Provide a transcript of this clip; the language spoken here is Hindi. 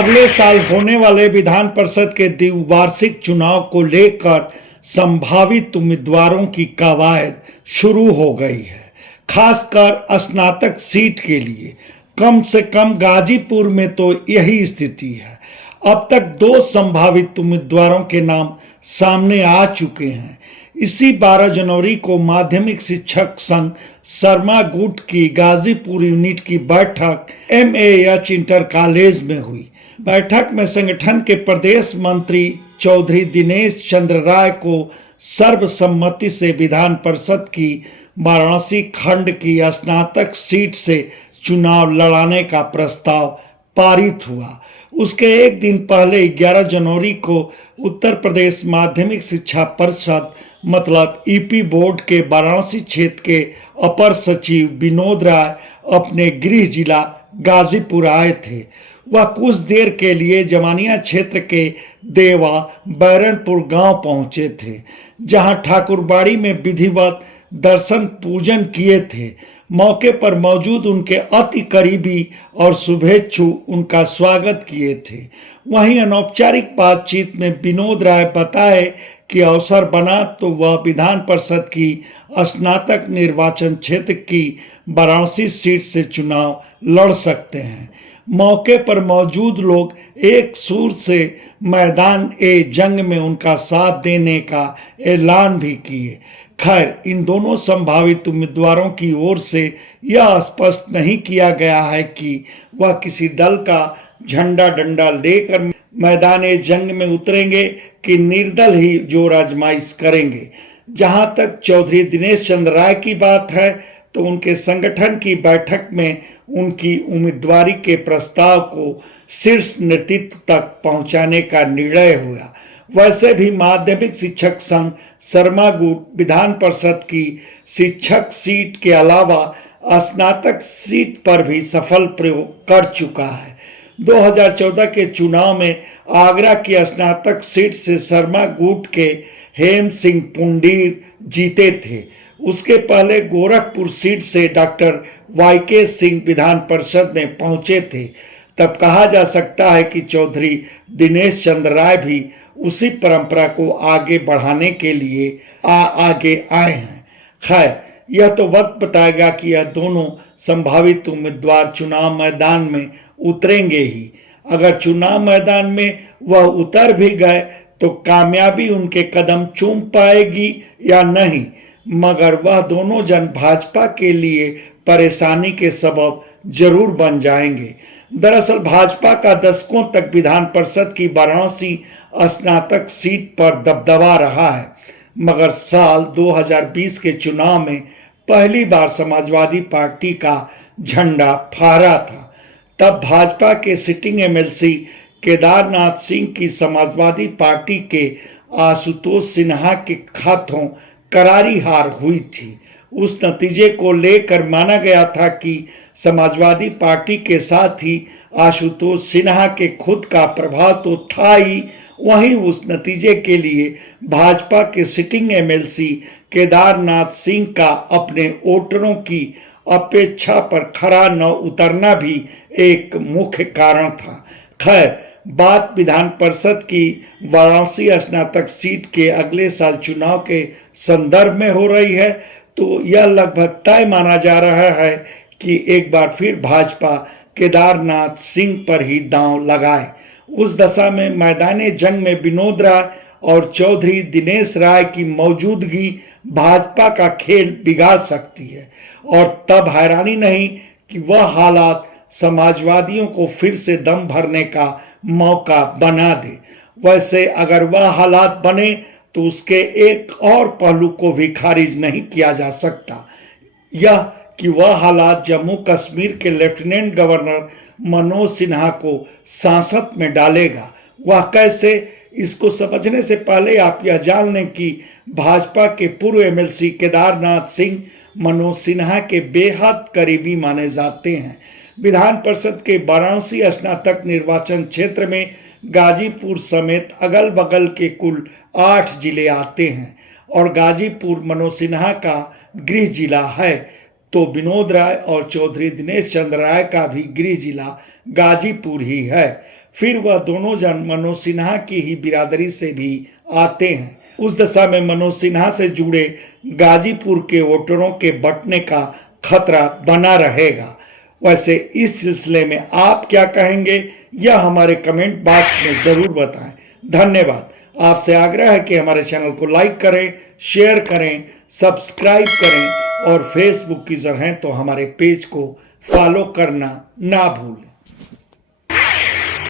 अगले साल होने वाले विधान परिषद के द्विवार्षिक चुनाव को लेकर संभावित उम्मीदवारों की कवायद शुरू हो गई है। खासकर स्नातक सीट के लिए कम से कम गाजीपुर में तो यही स्थिति है। अब तक 2 संभावित उम्मीदवारों के नाम सामने आ चुके हैं। इसी 12 जनवरी को माध्यमिक शिक्षक संघ शर्मा गुट की गाजीपुर यूनिट की बैठक MAH इंटर कॉलेज में हुई। बैठक में संगठन के प्रदेश मंत्री चौधरी दिनेश चंद्र राय को सर्वसम्मति से विधान परिषद की वाराणसी खंड की स्नातक सीट से चुनाव लड़ाने का प्रस्ताव पारित हुआ। उसके एक दिन पहले 11 जनवरी को उत्तर प्रदेश माध्यमिक शिक्षा परिषद मतलब EP बोर्ड के वाराणसी क्षेत्र के अपर सचिव विनोद राय अपने गृह जिला गाजीपुर आए थे। वह कुछ देर के लिए जमानिया क्षेत्र के देवा बैरनपुर गांव पहुंचे थे, जहां ठाकुरबाड़ी में विधिवत दर्शन पूजन किए थे। मौके पर मौजूद उनके अति करीबी और शुभेच्छु उनका स्वागत किए थे। वहीं अनौपचारिक बातचीत में विनोद राय बताए कि अवसर बना तो वह विधान परिषद की स्नातक निर्वाचन क्षेत्र की वाराणसी सीट से चुनाव लड़ सकते हैं। मौके पर मौजूद लोग एक सुर से मैदान जंग में उनका साथ देने का ऐलान भी किए। खैर, इन दोनों संभावित उम्मीदवारों की ओर से यह स्पष्ट नहीं किया गया है कि वह किसी दल का झंडा डंडा लेकर मैदान जंग में उतरेंगे कि निर्दल ही जोर आजमाइश करेंगे। जहां तक चौधरी दिनेश चंद्र राय की बात है तो उनके संगठन की बैठक में उनकी उम्मीदवारी के प्रस्ताव को शीर्ष नेतृत्व तक पहुंचाने का निर्णय हुआ। वैसे भी माध्यमिक शिक्षक संघ शर्मा गुट विधान परिषद की शिक्षक सीट के अलावा स्नातक सीट पर भी सफल प्रयोग कर चुका है। 2014 के चुनाव में आगरा की स्नातक सीट से शर्मा गुट के हेम सिंह पुंडीर जीते थे। उसके पहले गोरखपुर सीट से डॉक्टर YK सिंह विधान परिषद में पहुंचे थे। तब कहा जा सकता है कि चौधरी दिनेश चंद्र राय भी उसी परंपरा को आगे बढ़ाने के लिए आगे आए हैं। खैर, यह तो वक्त बताएगा कि यह दोनों संभावित उम्मीदवार चुनाव मैदान में उतरेंगे ही। अगर चुनाव मैदान में वह उतर भी गए तो कामयाबी उनके कदम चूम पाएगी या नहीं, मगर वह दोनों जन भाजपा के लिए परेशानी के सबब जरूर बन जाएंगे। दरअसल भाजपा का दशकों तक विधान परिषद की वाराणसी स्नातक सीट पर दबदबा रहा है, मगर साल 2020 के चुनाव में पहली बार समाजवादी पार्टी का झंडा फहरा था। तब भाजपा के सिटिंग MLC केदारनाथ सिंह की समाजवादी पार्टी के आशुतोष सिन्हा के हाथों करारी हार हुई थी। उस नतीजे को लेकर माना गया था कि समाजवादी पार्टी के साथ ही आशुतोष सिन्हा के खुद का प्रभाव तो था ही, वहीं उस नतीजे के लिए भाजपा के सिटिंग MLC केदारनाथ सिंह का अपने वोटरों की अपेक्षा पर खरा न उतरना भी एक मुख्य कारण था। खैर, बात विधान परिषद की वाराणसी स्नातक सीट के अगले साल चुनाव के संदर्भ में हो रही है तो यह लगभग तय माना जा रहा है कि एक बार फिर भाजपा केदारनाथ सिंह पर ही दांव लगाए। उस दशा में मैदान जंग में विनोद राय और चौधरी दिनेश राय की मौजूदगी भाजपा का खेल बिगाड़ सकती है और तब हैरानी नहीं कि वह हालात समाजवादियों को फिर से दम भरने का मौका बना दे। वैसे अगर वह हालात बने तो उसके एक और पहलू को भी खारिज नहीं किया जा सकता, यह कि वह हालात जम्मू कश्मीर के लेफ्टिनेंट गवर्नर मनोज सिन्हा को सांसद में डालेगा। वह कैसे, इसको समझने से पहले आप यह जान लें कि भाजपा के पूर्व MLC केदारनाथ सिंह मनोज सिन्हा के बेहद करीबी माने जाते हैं। विधान परिषद के वाराणसी स्नातक निर्वाचन क्षेत्र में गाजीपुर समेत अगल बगल के कुल 8 जिले आते हैं और गाजीपुर मनोज सिन्हा का गृह जिला है। तो विनोद राय और चौधरी दिनेश चंद्र राय का भी गृह जिला गाजीपुर ही है। फिर वह दोनों जन मनोज सिन्हा की ही बिरादरी से भी आते हैं। उस दशा में मनोज सिन्हा से जुड़े गाजीपुर के वोटरों के बंटने का खतरा बना रहेगा। वैसे इस सिलसिले में आप क्या कहेंगे, यह हमारे कमेंट बॉक्स में जरूर बताएं। धन्यवाद। आपसे आग्रह है कि हमारे चैनल को लाइक करें, शेयर करें, सब्सक्राइब करें और फेसबुक यूजर हैं तो हमारे पेज को फॉलो करना ना भूलें।